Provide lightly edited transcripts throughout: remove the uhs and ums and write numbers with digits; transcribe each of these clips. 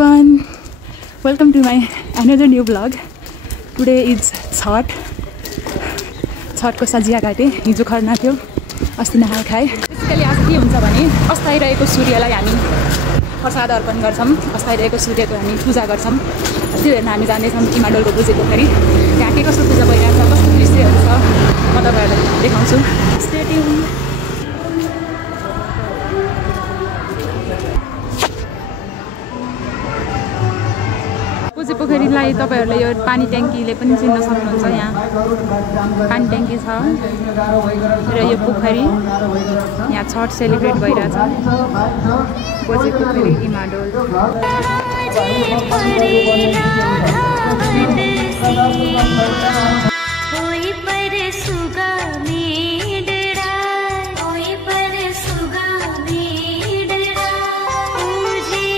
everyone, welcome to my another new vlog. Today is Chhat को सजिया काटे हिजो खर्ना थियो अस्ति नहाल खाए। त्यसैले आज के हुन्छ भने अस्ताइरहेको सूर्यलाई हामी प्रसाद अर्पण गर्छौं, अस्ताइरहेको सूर्यको हामी पूजा गर्छौं। त्यो हेर्न हामी जानेछौं इमाडोलको बुझे पोखरी। त्यहाँ के कस्तो पूजा भइरहेछ, कस्तो दृश्यहरू छ म तपाईहरुलाई देखाउँछु। Stay tune. बुझे पोखरीलाई तपाईहरुले यो पानी ट्याङ्कीले पनि चिन्न सक्नुहुन्छ। यहाँ पानी ट्याङ्की छ र यो पोखरी यहाँ छठ सेलिब्रेट भइरहेछ। बुझे पोखरी Imadol.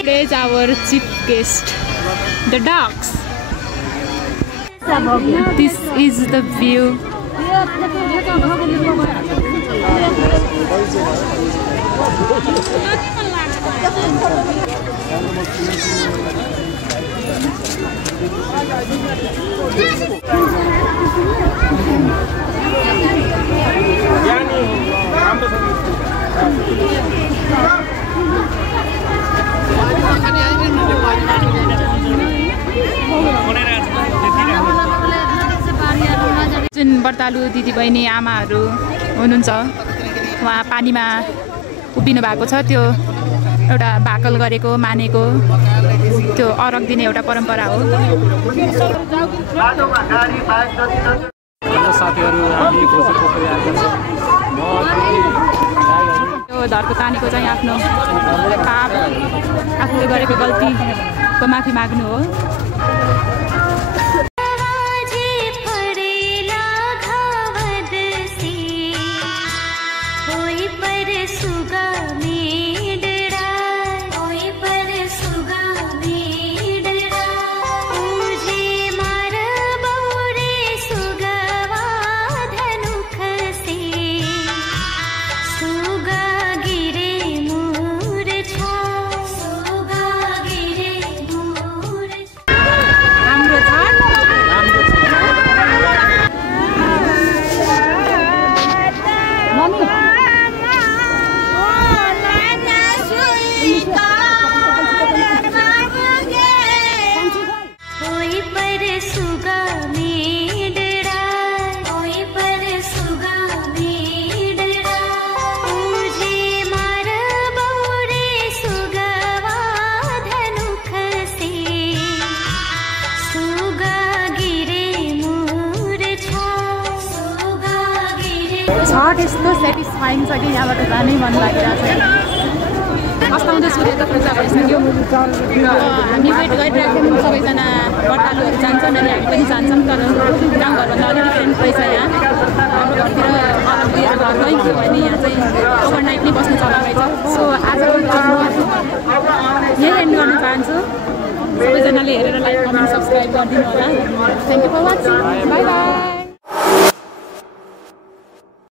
Today's our chief guest, the dogs. This is the view. जुन व्रतालु दिदीबहिनी आमाहरू हुनुहुन्छ उहाँ पानीमा उभिनु भएको छ। त्यो एउटा भाकल गरेको मानेको त्यो अरग दिने एउटा परम्परा हो। त्यो धर्को तानेको चाहिँ आफ्नो पाप आफूले गरेको गल्तीको माफी माग्नु हो। छठ यस्तो सेटिस्फाइङ छ कि यहाँबाट जानै मन लागिरहेको छ। अस्ताउँदो सूर्यको पूजा भइसक्यो र हामी वेट गरिरहेको छौँ। सबैजना व्रतालुहरू जान्छन् अनि हामी पनि जान्छौँ। तर गाउँघरभन्दा अलिक डिफ्रेन्ट रहेछ यहाँ। हाम्रो घरतिर घरमै थियो भने यहाँ चाहिँ ओभरनाइट नै बस्ने चलन रहेछ। सो आजको यही एन्ड गर्न चाहन्छु। सबैजनाले हेरेर लाइक कमेन्ट सब्सक्राइब गरिदिनु होला। Thank you for watching. Bye by.